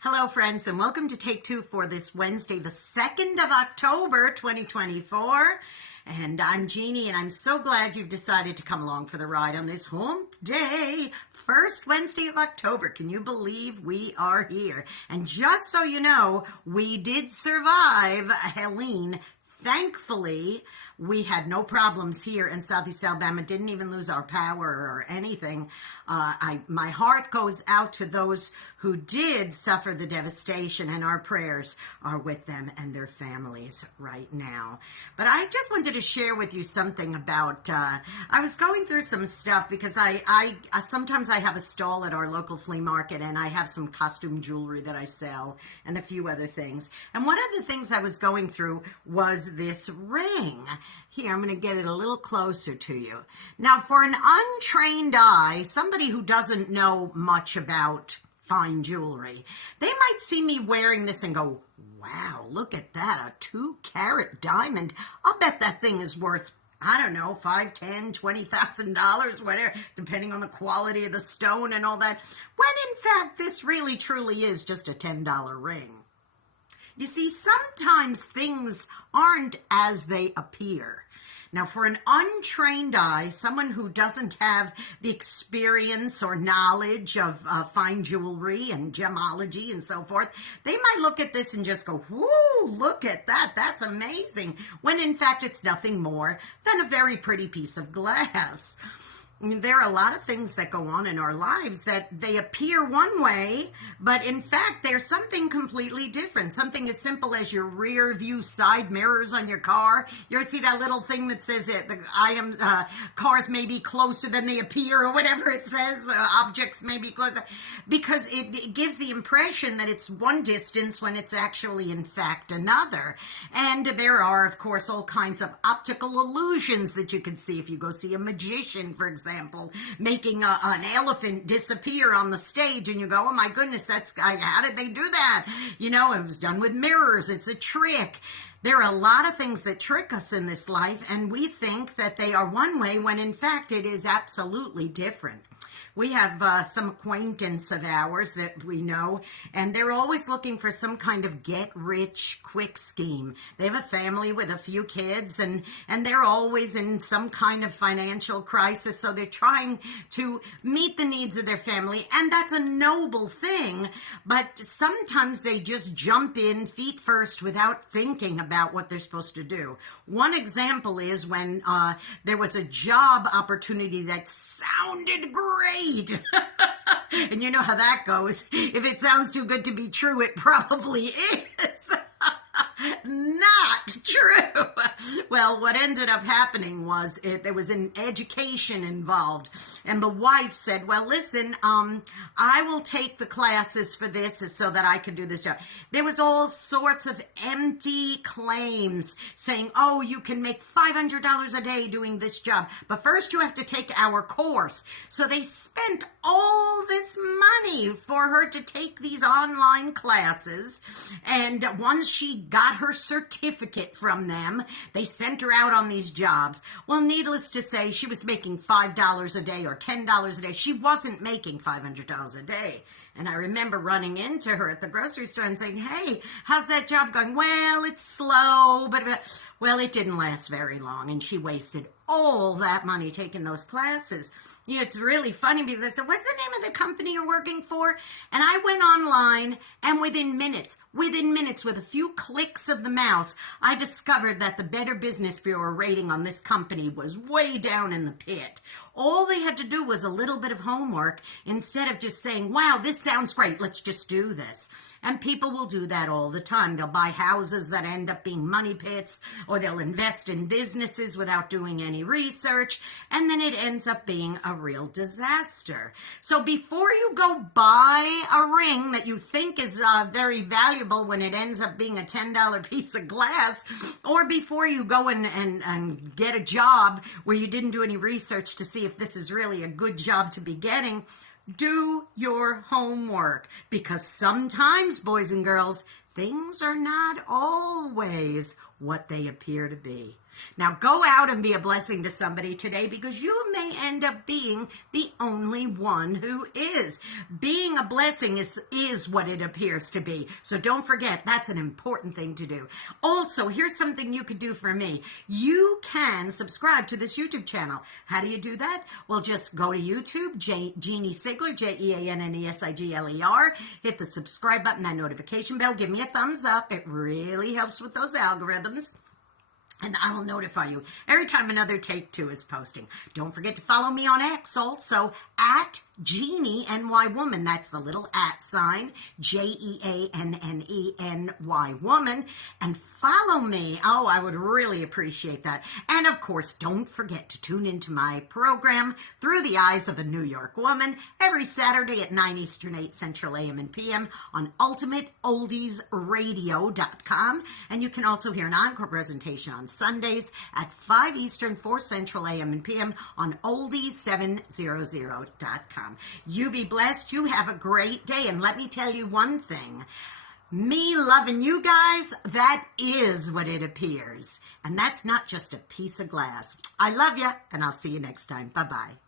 Hello, friends, and welcome to Take Two for this Wednesday, the 2nd of October, 2024. And I'm Jeannie, and I'm so glad you've decided to come along for the ride on this hump day, first Wednesday of October. Can you believe we are here? And just so you know, we did survive Helene. Thankfully, we had no problems here in Southeast Alabama, didn't even lose our power or anything. My heart goes out to those who did suffer the devastation, and our prayers are with them and their families right now. But I just wanted to share with you something about, I was going through some stuff because I sometimes I have a stall at our local flea market, and I have some costume jewelry that I sell and a few other things. And one of the things I was going through was this ring. Here, I'm going to get it a little closer to you. Now, for an untrained eye, somebody who doesn't know much about fine jewelry, they might see me wearing this and go, wow, look at that, a 2-carat diamond. I'll bet that thing is worth, I don't know, $5,000, $10,000, $20,000, whatever, depending on the quality of the stone and all that, when in fact this really truly is just a $10 ring. You see, sometimes things aren't as they appear. Now, for an untrained eye, someone who doesn't have the experience or knowledge of fine jewelry and gemology and so forth, they might look at this and just go, whoo, look at that, that's amazing, when in fact it's nothing more than a very pretty piece of glass. There are a lot of things that go on in our lives that they appear one way, but in fact, they're something completely different. Something as simple as your rear view side mirrors on your car. You ever see that little thing that says that the cars may be closer than they appear, or whatever it says, objects may be closer, because it gives the impression that it's one distance when it's actually, in fact, another. And there are, of course, all kinds of optical illusions that you can see if you go see a magician, for example, making an elephant disappear on the stage, and you go, oh my goodness, how did they do that? You know, it was done with mirrors. It's a trick. There are a lot of things that trick us in this life, and we think that they are one way when in fact it is absolutely different. We have some acquaintance of ours that we know, and they're always looking for some kind of get-rich-quick scheme. They have a family with a few kids, and they're always in some kind of financial crisis, so they're trying to meet the needs of their family, and that's a noble thing, but sometimes they just jump in feet first without thinking about what they're supposed to do. One example is when there was a job opportunity that sounded great. And you know how that goes. If it sounds too good to be true, it probably is. Not true. Well, what ended up happening was there was an education involved, and the wife said, well, listen, I will take the classes for this so that I can do this job. There was all sorts of empty claims saying, oh, you can make $500 a day doing this job, but first you have to take our course. So they spent all this money for her to take these online classes, and once she got her certificate from them, they sent her out on these jobs. Well, needless to say, she was making $5 a day or $10 a day. She wasn't making $500 a day. And I remember running into her at the grocery store and saying, hey, how's that job going? Well, it's slow, but well, it didn't last very long. And she wasted all that money taking those classes. You know, it's really funny because I said, what's the name of the company you're working for? And I went online, and within minutes, with a few clicks of the mouse, I discovered that the Better Business Bureau rating on this company was way down in the pit. All they had to do was a little bit of homework instead of just saying, wow, this sounds great, let's just do this. And people will do that all the time. They'll buy houses that end up being money pits, or they'll invest in businesses without doing any research, and then it ends up being a real disaster. So before you go buy a ring that you think is very valuable when it ends up being a $10 piece of glass, or before you go and get a job where you didn't do any research to see if this is really a good job to be getting, do your homework, because sometimes, boys and girls, things are not always what they appear to be. Now go out and be a blessing to somebody today, because you may end up being the only one who is. Being a blessing is what it appears to be. So don't forget, that's an important thing to do. Also, here's something you could do for me. You can subscribe to this YouTube channel. How do you do that? Well, just go to YouTube, Jeanne Sigler, Jeannesigler. Hit the subscribe button, that notification bell. Give me a thumbs up. It really helps with those algorithms. And I will notify you every time another Take Two is posting. Don't forget to follow me on X also, at Jeanne NY Woman. That's the little @ sign, JEANNENY Woman. And follow me. Oh, I would really appreciate that. And of course, don't forget to tune into my program, Through the Eyes of a New York Woman, every Saturday at 9 Eastern, 8 Central AM and PM on UltimateOldiesRadio.com. And you can also hear an encore presentation on Sundays at 5 Eastern, 4 Central AM and PM on Oldies700.com. You be blessed. You have a great day. And let me tell you one thing. Me loving you guys, that is what it appears. And that's not just a piece of glass. I love you, and I'll see you next time. Bye-bye.